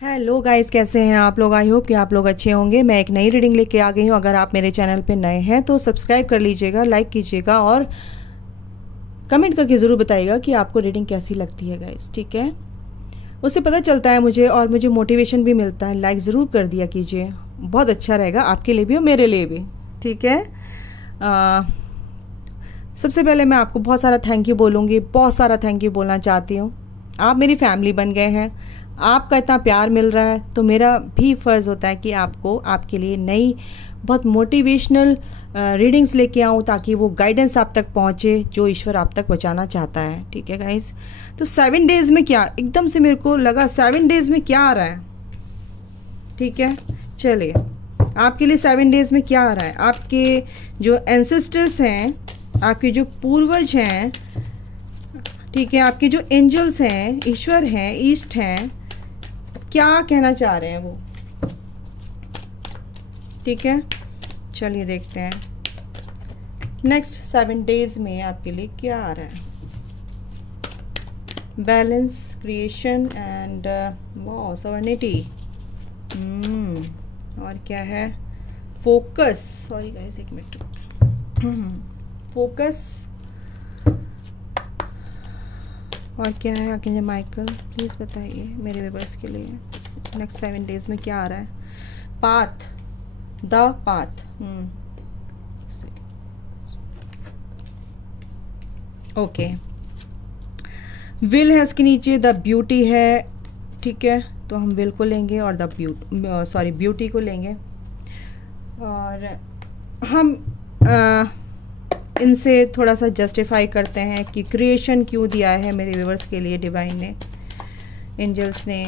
Hello guys, कैसे हैं आप लोग। आई होप कि आप लोग अच्छे होंगे। मैं एक नई रीडिंग लेके आ गई हूँ। अगर आप मेरे चैनल पे नए हैं तो सब्सक्राइब कर लीजिएगा, लाइक कीजिएगा और कमेंट करके ज़रूर बताइएगा कि आपको रीडिंग कैसी लगती है गाइस, ठीक है। उससे पता चलता है मुझे और मुझे मोटिवेशन भी मिलता है। लाइक ज़रूर कर दिया कीजिए, बहुत अच्छा रहेगा आपके लिए भी और मेरे लिए भी, ठीक है। सबसे पहले मैं आपको बहुत सारा थैंक यू बोलूँगी, बहुत सारा थैंक यू बोलना चाहती हूँ। आप मेरी फैमिली बन गए हैं, आपका इतना प्यार मिल रहा है तो मेरा भी फ़र्ज़ होता है कि आपको आपके लिए नई बहुत मोटिवेशनल रीडिंग्स लेके आऊँ ताकि वो गाइडेंस आप तक पहुँचे जो ईश्वर आप तक पहुँचाना चाहता है, ठीक है गाइस। तो 7 डेज़ में क्या, एकदम से मेरे को लगा 7 डेज़ में क्या आ रहा है, ठीक है। चलिए, आपके लिए 7 डेज़ में क्या आ रहा है। आपके जो एंसेस्टर्स हैं, आपके जो पूर्वज हैं, ठीक है, आपके जो एंजल्स हैं, ईश्वर हैं, ईस्ट हैं, क्या कहना चाह रहे हैं वो, ठीक है। चलिए देखते हैं नेक्स्ट 7 डेज में आपके लिए क्या आ रहा है। Balance, creation and sovereignty. और क्या है, फोकस। सॉरी गाइस, एक मिनट। फोकस और क्या है आर्कएंजल माइकल, प्लीज़ बताइए मेरे व्यूअर्स के लिए नेक्स्ट 7 डेज में क्या आ रहा है। Path, the path. Okay, will है इसके नीचे, द ब्यूटी है, ठीक है। तो हम विल को लेंगे और द ब्यूटी को लेंगे और हम इनसे थोड़ा सा जस्टिफाई करते हैं कि क्रिएशन क्यों दिया है मेरे व्यूअर्स के लिए डिवाइन ने, एंजल्स ने,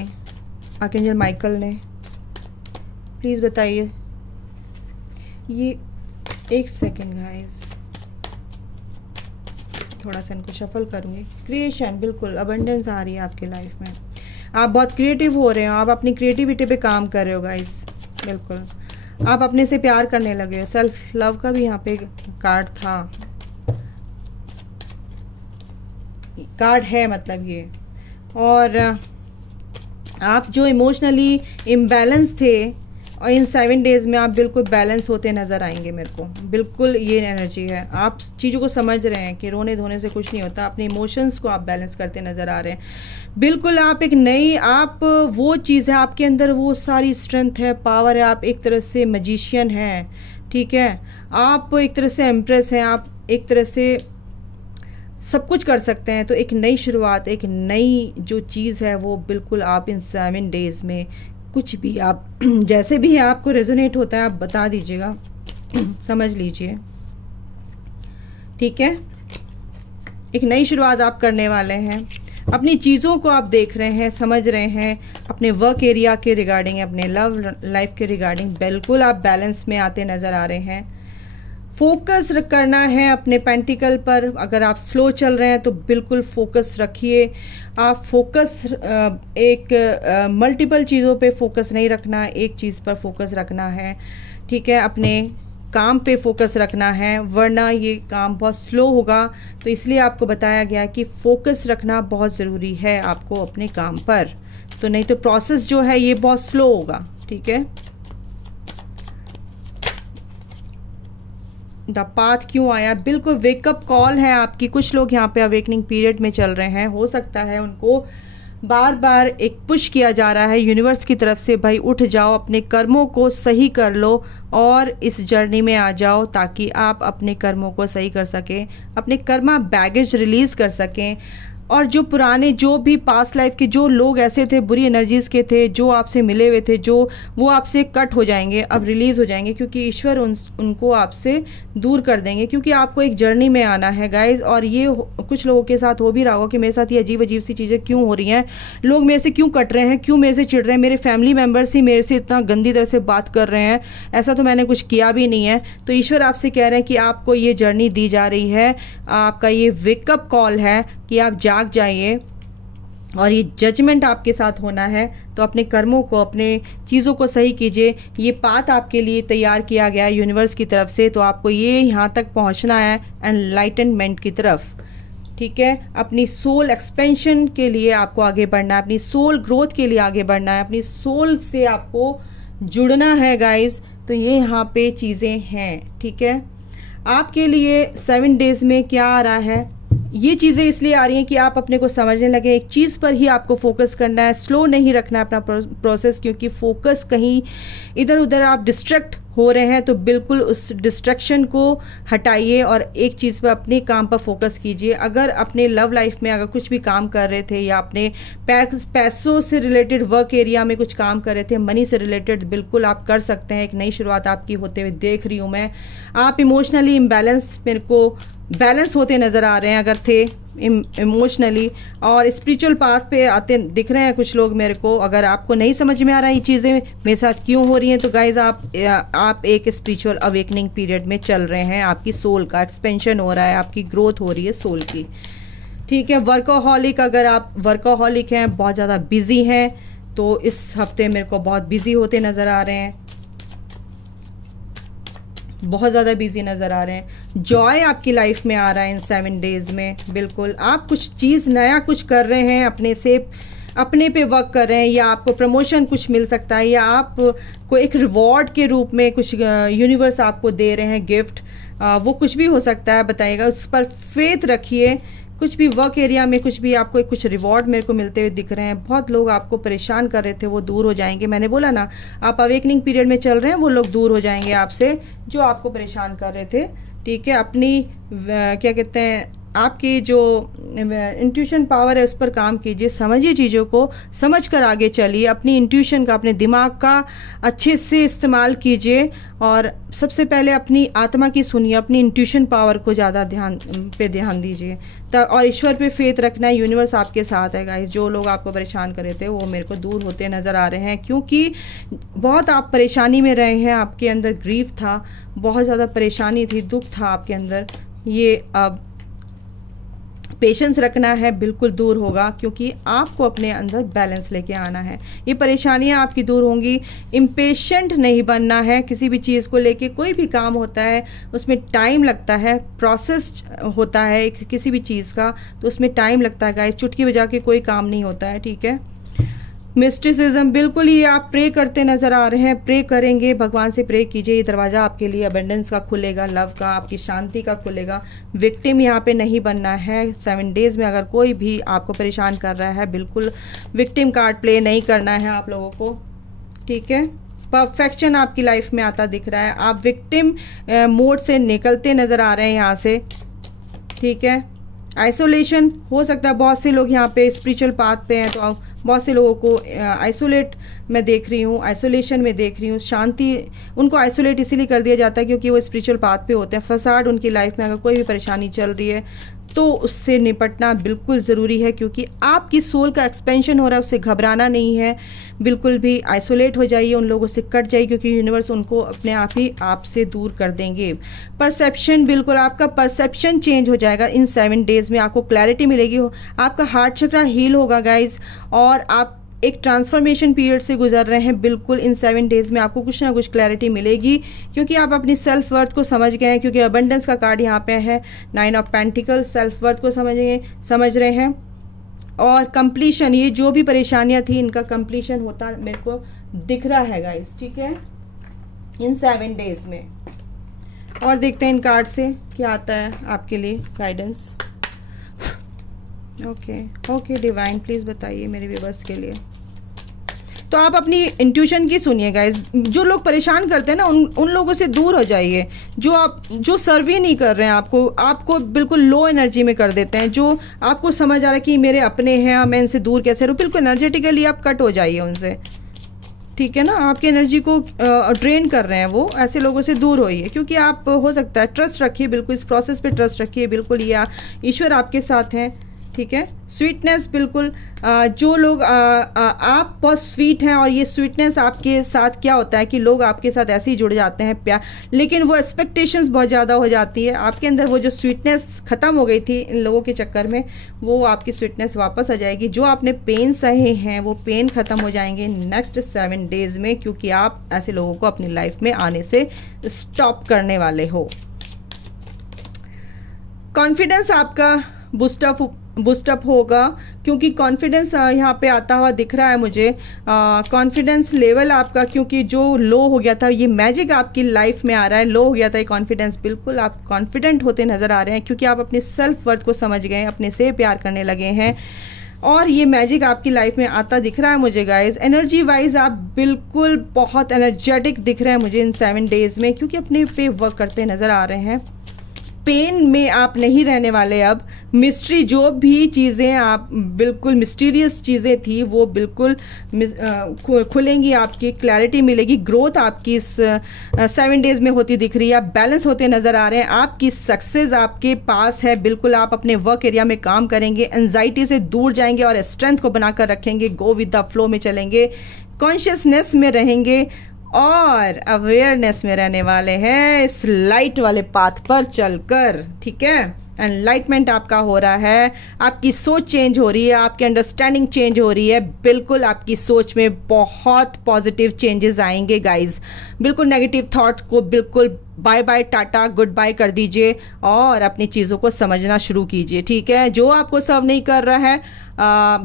आर्कएंजल माइकल ने। प्लीज़ बताइए। ये एक सेकेंड गाइस, थोड़ा सा इनको शफल करूँगी। क्रिएशन, बिल्कुल अबंडेंस आ रही है आपके लाइफ में। आप बहुत क्रिएटिव हो रहे हो, आप अपनी क्रिएटिविटी पे काम कर रहे हो गाइस, बिल्कुल आप अपने से प्यार करने लगे हो। सेल्फ लव का भी यहाँ पे कार्ड था, कार्ड है मतलब ये। और आप जो इमोशनली इम्बैलेंस थे और इन 7 डेज़ में आप बिल्कुल बैलेंस होते नज़र आएंगे मेरे को, बिल्कुल ये एनर्जी है। आप चीज़ों को समझ रहे हैं कि रोने धोने से कुछ नहीं होता, अपने इमोशंस को आप बैलेंस करते नज़र आ रहे हैं। बिल्कुल आप एक नई, आप वो चीज़ है आपके अंदर, वो सारी स्ट्रेंथ है, पावर है। आप एक तरह से मैजिशियन हैं, ठीक है। आप एक तरह से एम्प्रेस हैं, आप एक तरह से सब कुछ कर सकते हैं। तो एक नई शुरुआत, एक नई जो चीज़ है वो बिल्कुल आप इन 7 डेज़ में कुछ भी आप जैसे भी आपको रेजोनेट होता है आप बता दीजिएगा, समझ लीजिए, ठीक है। एक नई शुरुआत आप करने वाले हैं। अपनी चीज़ों को आप देख रहे हैं, समझ रहे हैं, अपने वर्क एरिया के रिगार्डिंग, अपने लव लाइफ के रिगार्डिंग बिल्कुल आप बैलेंस में आते नज़र आ रहे हैं। फोकस करना है अपने पेंटिकल पर। अगर आप स्लो चल रहे हैं तो बिल्कुल फोकस रखिए। आप फोकस एक मल्टीपल चीज़ों पे फोकस नहीं रखना, एक चीज़ पर फोकस रखना है, ठीक है। अपने काम पे फोकस रखना है, वरना ये काम बहुत स्लो होगा। तो इसलिए आपको बताया गया कि फोकस रखना बहुत ज़रूरी है आपको अपने काम पर, तो नहीं तो प्रोसेस जो है ये बहुत स्लो होगा, ठीक है। द पाथ क्यों आया, बिल्कुल वेकअप कॉल है आपकी। कुछ लोग यहाँ पे अवेकनिंग पीरियड में चल रहे हैं, हो सकता है उनको बार बार एक पुश किया जा रहा है यूनिवर्स की तरफ से, भाई उठ जाओ, अपने कर्मों को सही कर लो और इस जर्नी में आ जाओ ताकि आप अपने कर्मों को सही कर सकें, अपने कर्मा बैगेज रिलीज़ कर सकें। और जो पुराने, जो भी पास्ट लाइफ के जो लोग ऐसे थे, बुरी एनर्जीज़ के थे, जो आपसे मिले हुए थे, जो वो आपसे कट हो जाएंगे, अब रिलीज़ हो जाएंगे, क्योंकि ईश्वर उनको आपसे दूर कर देंगे। क्योंकि आपको एक जर्नी में आना है गाइज। और ये कुछ लोगों के साथ हो भी रहा होगा कि मेरे साथ ये अजीब अजीब सी चीज़ें क्यों हो रही हैं, लोग मेरे से क्यों कट रहे हैं, क्यों मेरे से चिढ़ रहे हैं, मेरे फैमिली मेम्बर्स ही मेरे से इतना गंदी तरह से बात कर रहे हैं, ऐसा तो मैंने कुछ किया भी नहीं है। तो ईश्वर आपसे कह रहे हैं कि आपको ये जर्नी दी जा रही है, आपका ये वेकअप कॉल है कि आप जाग जाइए और ये जजमेंट आपके साथ होना है। तो अपने कर्मों को, अपने चीज़ों को सही कीजिए। ये पाथ आपके लिए तैयार किया गया है यूनिवर्स की तरफ से, तो आपको ये यहाँ तक पहुँचना है एनलाइटनमेंट की तरफ, ठीक है। अपनी सोल एक्सपेंशन के लिए आपको आगे बढ़ना है, अपनी सोल ग्रोथ के लिए आगे बढ़ना है, अपनी सोल से आपको जुड़ना है गाइस। तो ये यहाँ पे चीज़ें हैं, ठीक है। आपके लिए 7 डेज में क्या आ रहा है, ये चीज़ें इसलिए आ रही हैं कि आप अपने को समझने लगे, एक चीज़ पर ही आपको फोकस करना है, स्लो नहीं रखना है अपना प्रोसेस, क्योंकि फोकस कहीं इधर उधर आप डिस्ट्रैक्ट हो रहे हैं तो बिल्कुल उस डिस्ट्रैक्शन को हटाइए और एक चीज़ पर अपने काम पर फोकस कीजिए। अगर अपने लव लाइफ में अगर कुछ भी काम कर रहे थे या अपने पैसों से रिलेटेड वर्क एरिया में कुछ काम कर रहे थे, मनी से रिलेटेड, बिल्कुल आप कर सकते हैं। एक नई शुरुआत आपकी होते हुए देख रही हूँ मैं। आप इमोशनली इम्बैलेंस, मेरे को बैलेंस होते नज़र आ रहे हैं अगर थे इमोशनली, और स्पिरिचुअल पाथ पे आते दिख रहे हैं कुछ लोग मेरे को। अगर आपको नहीं समझ में आ रहा है ये चीज़ें मेरे साथ क्यों हो रही हैं, तो गाइज आप एक स्पिरिचुअल अवेकनिंग पीरियड में चल रहे हैं। आपकी सोल का एक्सपेंशन हो रहा है, आपकी ग्रोथ हो रही है सोल की, ठीक है। वर्कोहॉलिक, अगर आप वर्कोहॉलिक हैं, बहुत ज़्यादा बिजी हैं, तो इस हफ्ते मेरे को बहुत बिजी होते नज़र आ रहे हैं, बहुत ज़्यादा बिजी नज़र आ रहे हैं। जॉय आपकी लाइफ में आ रहा है इन 7 डेज में। बिल्कुल आप कुछ चीज़ नया कुछ कर रहे हैं, अपने पे वर्क कर रहे हैं, या आपको प्रमोशन कुछ मिल सकता है, या आप को एक रिवॉर्ड के रूप में कुछ यूनिवर्स आपको दे रहे हैं गिफ्ट, वो कुछ भी हो सकता है, बताइएगा। उस पर फेथ रखिए। कुछ भी वर्क एरिया में कुछ भी आपको कुछ रिवॉर्ड मेरे को मिलते हुए दिख रहे हैं। बहुत लोग आपको परेशान कर रहे थे, वो दूर हो जाएंगे। मैंने बोला ना, आप अवेकनिंग पीरियड में चल रहे हैं, वो लोग दूर हो जाएंगे आपसे जो आपको परेशान कर रहे थे, ठीक है। अपनी क्या कहते हैं, आपकी जो इंट्यूशन पावर है उस पर काम कीजिए, समझिए चीज़ों को, समझ कर आगे चलिए। अपनी इंट्यूशन का, अपने दिमाग का अच्छे से इस्तेमाल कीजिए, और सबसे पहले अपनी आत्मा की सुनिए, अपनी इंट्यूशन पावर को ज़्यादा ध्यान दीजिए। और ईश्वर पे फेथ रखना है, यूनिवर्स आपके साथ है गाइस। जो लोग आपको परेशान कर रहे थे वो मेरे को दूर होते नज़र आ रहे हैं, क्योंकि बहुत आप परेशानी में रहे हैं, आपके अंदर ग्रीफ था, बहुत ज़्यादा परेशानी थी, दुख था आपके अंदर। ये अब पेशेंस रखना है, बिल्कुल दूर होगा, क्योंकि आपको अपने अंदर बैलेंस लेके आना है। ये परेशानियां आपकी दूर होंगी। इम्पेशेंट नहीं बनना है किसी भी चीज़ को लेके। कोई भी काम होता है उसमें टाइम लगता है, प्रोसेस होता है किसी भी चीज़ का, तो उसमें टाइम लगता है गाइस। चुटकी बजा के कोई काम नहीं होता है, ठीक है। मिस्टिसिज्म, बिल्कुल ये आप प्रे करते नज़र आ रहे हैं, प्रे करेंगे, भगवान से प्रे कीजिए। ये दरवाज़ा आपके लिए अबेंडेंस का खुलेगा, लव का, आपकी शांति का खुलेगा। विक्टिम यहाँ पे नहीं बनना है 7 डेज़ में। अगर कोई भी आपको परेशान कर रहा है, बिल्कुल विक्टिम कार्ड प्ले नहीं करना है आप लोगों को, ठीक है। परफेक्शन आपकी लाइफ में आता दिख रहा है। आप विक्टिम मोड से निकलते नज़र आ रहे हैं यहाँ से, ठीक है। आइसोलेशन हो सकता है, बहुत से लोग यहाँ पे स्पिरिचुअल पाथ पे हैं, तो बहुत से लोगों को आइसोलेट मैं देख रही हूँ, आइसोलेशन में देख रही हूँ। शांति, उनको आइसोलेट इसीलिए कर दिया जाता है क्योंकि वो स्पिरिचुअल पाथ पे होते हैं। फसाड उनकी लाइफ में अगर कोई भी परेशानी चल रही है तो उससे निपटना बिल्कुल ज़रूरी है, क्योंकि आपकी सोल का एक्सपेंशन हो रहा है, उससे घबराना नहीं है बिल्कुल भी। आइसोलेट हो जाइए, उन लोगों से कट जाइए, क्योंकि यूनिवर्स उनको अपने आप ही आपसे दूर कर देंगे। परसेप्शन, बिल्कुल आपका परसेप्शन चेंज हो जाएगा इन 7 डेज़ में। आपको क्लैरिटी मिलेगी, आपका हार्ट चक्रा हील होगा गाइज, और आप एक ट्रांसफॉर्मेशन पीरियड से गुजर रहे हैं। बिल्कुल इन 7 डेज़ में आपको कुछ ना कुछ क्लैरिटी मिलेगी, क्योंकि आप अपनी सेल्फ वर्थ को समझ गए हैं। क्योंकि अबंडेंस का कार्ड यहाँ पे है, 9 ऑफ पेंटिकल, सेल्फ वर्थ को समझ रहे हैं। और कंप्लीशन, ये जो भी परेशानियां थी इनका कंप्लीशन होता मेरे को दिख रहा है गाइस, ठीक है, इन 7 डेज़ में। और देखते हैं इन कार्ड से क्या आता है आपके लिए गाइडेंस। ओके डिवाइन, प्लीज़ बताइए मेरे व्यूअर्स के लिए। तो आप अपनी इंट्यूशन की सुनिए गाइस। जो लोग परेशान करते हैं ना, उन लोगों से दूर हो जाइए। जो सर्व ही नहीं कर रहे हैं आपको बिल्कुल लो एनर्जी में कर देते हैं, जो आपको समझ आ रहा है कि मेरे अपने हैं, मैं इनसे दूर कैसे रहूँ, बिल्कुल एनर्जेटिकली आप कट हो जाइए उनसे, ठीक है ना। आपकी एनर्जी को ड्रेन कर रहे हैं वो, ऐसे लोगों से दूर होइए। क्योंकि आप, हो सकता है, ट्रस्ट रखिए, बिल्कुल इस प्रोसेस पे ट्रस्ट रखिए, बिल्कुल ये ईश्वर आपके साथ हैं, ठीक है। स्वीटनेस, बिल्कुल जो लोग आप बहुत स्वीट हैं, और ये स्वीटनेस आपके साथ क्या होता है कि लोग आपके साथ ऐसे ही जुड़ जाते हैं, प्यार, लेकिन वो एक्सपेक्टेशंस बहुत ज़्यादा हो जाती है आपके अंदर। वो जो स्वीटनेस ख़त्म हो गई थी इन लोगों के चक्कर में, वो आपकी स्वीटनेस वापस आ जाएगी। जो आपने पेन सहे हैं वो पेन ख़त्म हो जाएंगे नेक्स्ट 7 डेज़ में, क्योंकि आप ऐसे लोगों को अपनी लाइफ में आने से स्टॉप करने वाले हो। कॉन्फिडेंस आपका बूस्टअप होगा, क्योंकि कॉन्फिडेंस यहाँ पे आता हुआ दिख रहा है मुझे। कॉन्फिडेंस लेवल आपका, क्योंकि जो लो हो गया था, ये मैजिक आपकी लाइफ में आ रहा है। लो हो गया था ये कॉन्फिडेंस, बिल्कुल आप कॉन्फिडेंट होते नज़र आ रहे हैं, क्योंकि आप अपने सेल्फ वर्थ को समझ गए हैं, अपने से प्यार करने लगे हैं, और ये मैजिक आपकी लाइफ में आता दिख रहा है मुझे गाइस। एनर्जी वाइज आप बिल्कुल बहुत एनर्जेटिक दिख रहे हैं मुझे इन 7 डेज में, क्योंकि अपने पे वर्क करते नज़र आ रहे हैं। पेन में आप नहीं रहने वाले अब। मिस्ट्री, जो भी चीज़ें आप बिल्कुल मिस्टीरियस चीज़ें थी, वो बिल्कुल खुलेंगी, आपकी क्लैरिटी मिलेगी। ग्रोथ आपकी इस 7 डेज में होती दिख रही है। आप बैलेंस होते नज़र आ रहे हैं। आपकी सक्सेस आपके पास है। बिल्कुल आप अपने वर्क एरिया में काम करेंगे, एंजाइटी से दूर जाएंगे और स्ट्रेंथ को बनाकर रखेंगे। गो विद द फ्लो में चलेंगे, कॉन्शियसनेस में रहेंगे और अवेयरनेस में रहने वाले हैं, इस लाइट वाले पाथ पर चलकर। ठीक है, एनलाइटमेंट आपका हो रहा है, आपकी सोच चेंज हो रही है, आपकी अंडरस्टैंडिंग चेंज हो रही है। बिल्कुल आपकी सोच में बहुत पॉजिटिव चेंजेस आएंगे गाइज। बिल्कुल नेगेटिव थॉट को बिल्कुल bye bye, tata, goodbye कर दीजिए और अपनी चीज़ों को समझना शुरू कीजिए। ठीक है, जो आपको सर्व नहीं कर रहा है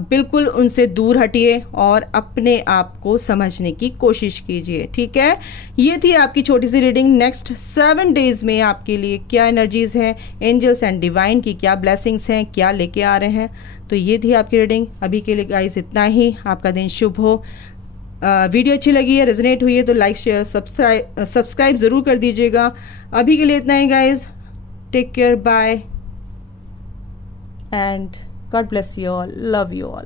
बिल्कुल उनसे दूर हटिए और अपने आप को समझने की कोशिश कीजिए। ठीक है, ये थी आपकी छोटी सी रीडिंग। नेक्स्ट 7 डेज में आपके लिए क्या एनर्जीज हैं, एंजल्स एंड डिवाइन की क्या ब्लेसिंग्स हैं, क्या लेके आ रहे हैं। तो ये थी आपकी रीडिंग। अभी के लिए गाइस इतना ही। आपका दिन शुभ हो। वीडियो अच्छी लगी है, रेजोनेट हुई है तो लाइक, शेयर, सब्सक्राइब ज़रूर कर दीजिएगा। अभी के लिए इतना ही guys. Take care, bye and God bless you all. Love you all.